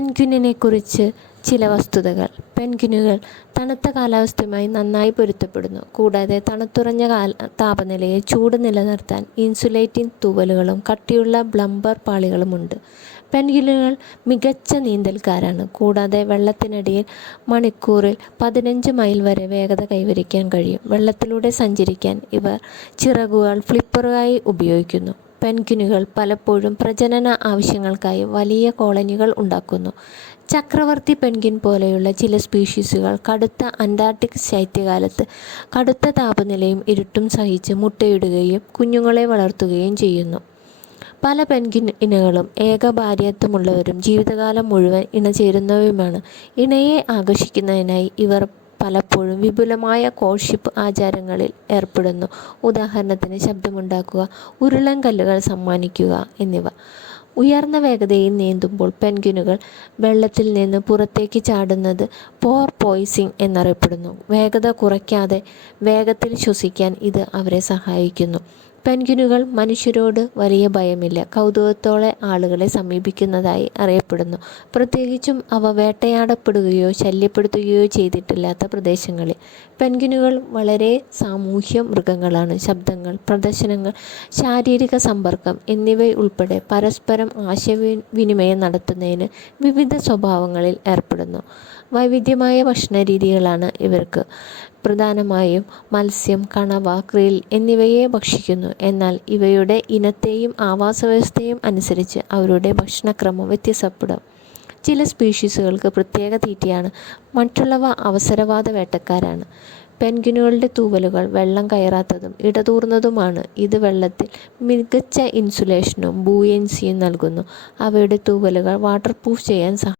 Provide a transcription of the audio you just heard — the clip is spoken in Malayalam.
പെൻഗ്വിനിനെക്കുറിച്ച് ചില വസ്തുതകൾ. പെൻഗ്വിനുകൾ തണുത്ത കാലാവസ്ഥയുമായി നന്നായി പൊരുത്തപ്പെടുന്നു. കൂടാതെ തണുത്തുറഞ്ഞ താപനിലയിൽ ചൂട് നിലനിർത്താൻ ഇൻസുലേറ്റിംഗ് തൂവലുകളും കട്ടിയുള്ള ബ്ലംബർ പാളികളുമുണ്ട്. പെൻഗ്വിനുകൾ മികച്ച നീന്തൽക്കാരാണ്. കൂടാതെ വെള്ളത്തിനടിയിൽ മണിക്കൂറിൽ 15 മൈൽ വരെ വേഗത കൈവരിക്കാൻ കഴിയും. വെള്ളത്തിലൂടെ സഞ്ചരിക്കാൻ ഇവർ ചിറകുകൾ ഫ്ലിപ്പറുകളായി ഉപയോഗിക്കുന്നു. പെൻഗ്വിനുകൾ പലപ്പോഴും പ്രജനന ആവശ്യങ്ങൾക്കായി വലിയ കോളനികൾ ഉണ്ടാക്കുന്നു. ചക്രവർത്തി പെൻഗ്വിൻ പോലെയുള്ള ചില സ്പീഷീസുകൾ കടുത്ത അന്റാർട്ടിക് ശൈത്യകാലത്ത് കടുത്ത താപനിലയും ഇരുട്ടും സഹിച്ച് മുട്ടയിടുകയും കുഞ്ഞുങ്ങളെ വളർത്തുകയും ചെയ്യുന്നു. പല പെൻഗ്വിൻ ഇനങ്ങളും ഏകഭാര്യത്വമുള്ളവരും ജീവിതകാലം മുഴുവൻ ഇണചേരുന്നവയുമാണ്. ഇണയെ ആകർഷിക്കുന്നതിനായി ഇവർ പലപ്പോഴും വിപുലമായ കോർട്ട്ഷിപ്പ് ആചാരങ്ങളിൽ ഏർപ്പെടുന്നു. ഉദാഹരണത്തിന് ശബ്ദമുണ്ടാക്കുക, ഉരുളൻ കല്ലുകൾ സമ്മാനിക്കുക എന്നിവ. ഉയർന്ന വേഗതയിൽ നീന്തുമ്പോൾ പെൻഗ്വിനുകൾ വെള്ളത്തിൽ നിന്ന് പുറത്തേക്ക് ചാടുന്നത് പോർപോയിസിങ് എന്നറിയപ്പെടുന്നു. വേഗത കുറയ്ക്കാതെ വേഗത്തിൽ ശ്വസിക്കാൻ ഇത് അവരെ സഹായിക്കുന്നു. പെൻഗ്വിനുകൾ മനുഷ്യരോട് വലിയ ഭയമില്ല. കൗതുകത്തോടെ ആളുകളെ സമീപിക്കുന്നതായി അറിയപ്പെടുന്നു, പ്രത്യേകിച്ചും അവ വേട്ടയാടപ്പെടുകയോ ശല്യപ്പെടുത്തുകയോ ചെയ്തിട്ടില്ലാത്ത പ്രദേശങ്ങളിൽ. പെൻഗ്വിനുകൾ വളരെ സാമൂഹ്യ മൃഗങ്ങളാണ്. ശബ്ദങ്ങൾ, പ്രദർശനങ്ങൾ, ശാരീരിക സമ്പർക്കം എന്നിവയുൾപ്പെടെ പരസ്പരം ആശയവിനിമയം നടത്തുന്നതിന് വിവിധ സ്വഭാവങ്ങളിൽ ഏർപ്പെടുന്നു. വൈവിധ്യമായ ഭക്ഷണരീതികളാണ് ഇവർക്ക്. പ്രധാനമായും മത്സ്യം, കണവ, ക്രിൽ എന്നിവയെ ഭക്ഷിക്കുന്നു. എന്നാൽ ഇവയുടെ ഇനത്തെയും ആവാസവ്യവസ്ഥയെയും അനുസരിച്ച് അവരുടെ ഭക്ഷണക്രമം വ്യത്യാസപ്പെടാം. ചില സ്പീഷീസുകൾക്ക് പ്രത്യേക തീറ്റയാണ്. മറ്റുള്ളവ അവസരവാദ വേട്ടക്കാരാണ്. പെൻഗ്വിനുകളുടെ തൂവലുകൾ വെള്ളം കയറാത്തതും ഇടതൂർന്നതുമാണ്. ഇത് വെള്ളത്തിൽ മികച്ച ഇൻസുലേഷനും ബൂയൻസിയും നൽകുന്നു. അവയുടെ തൂവലുകൾ വാട്ടർ പ്രൂഫ് ചെയ്യാൻ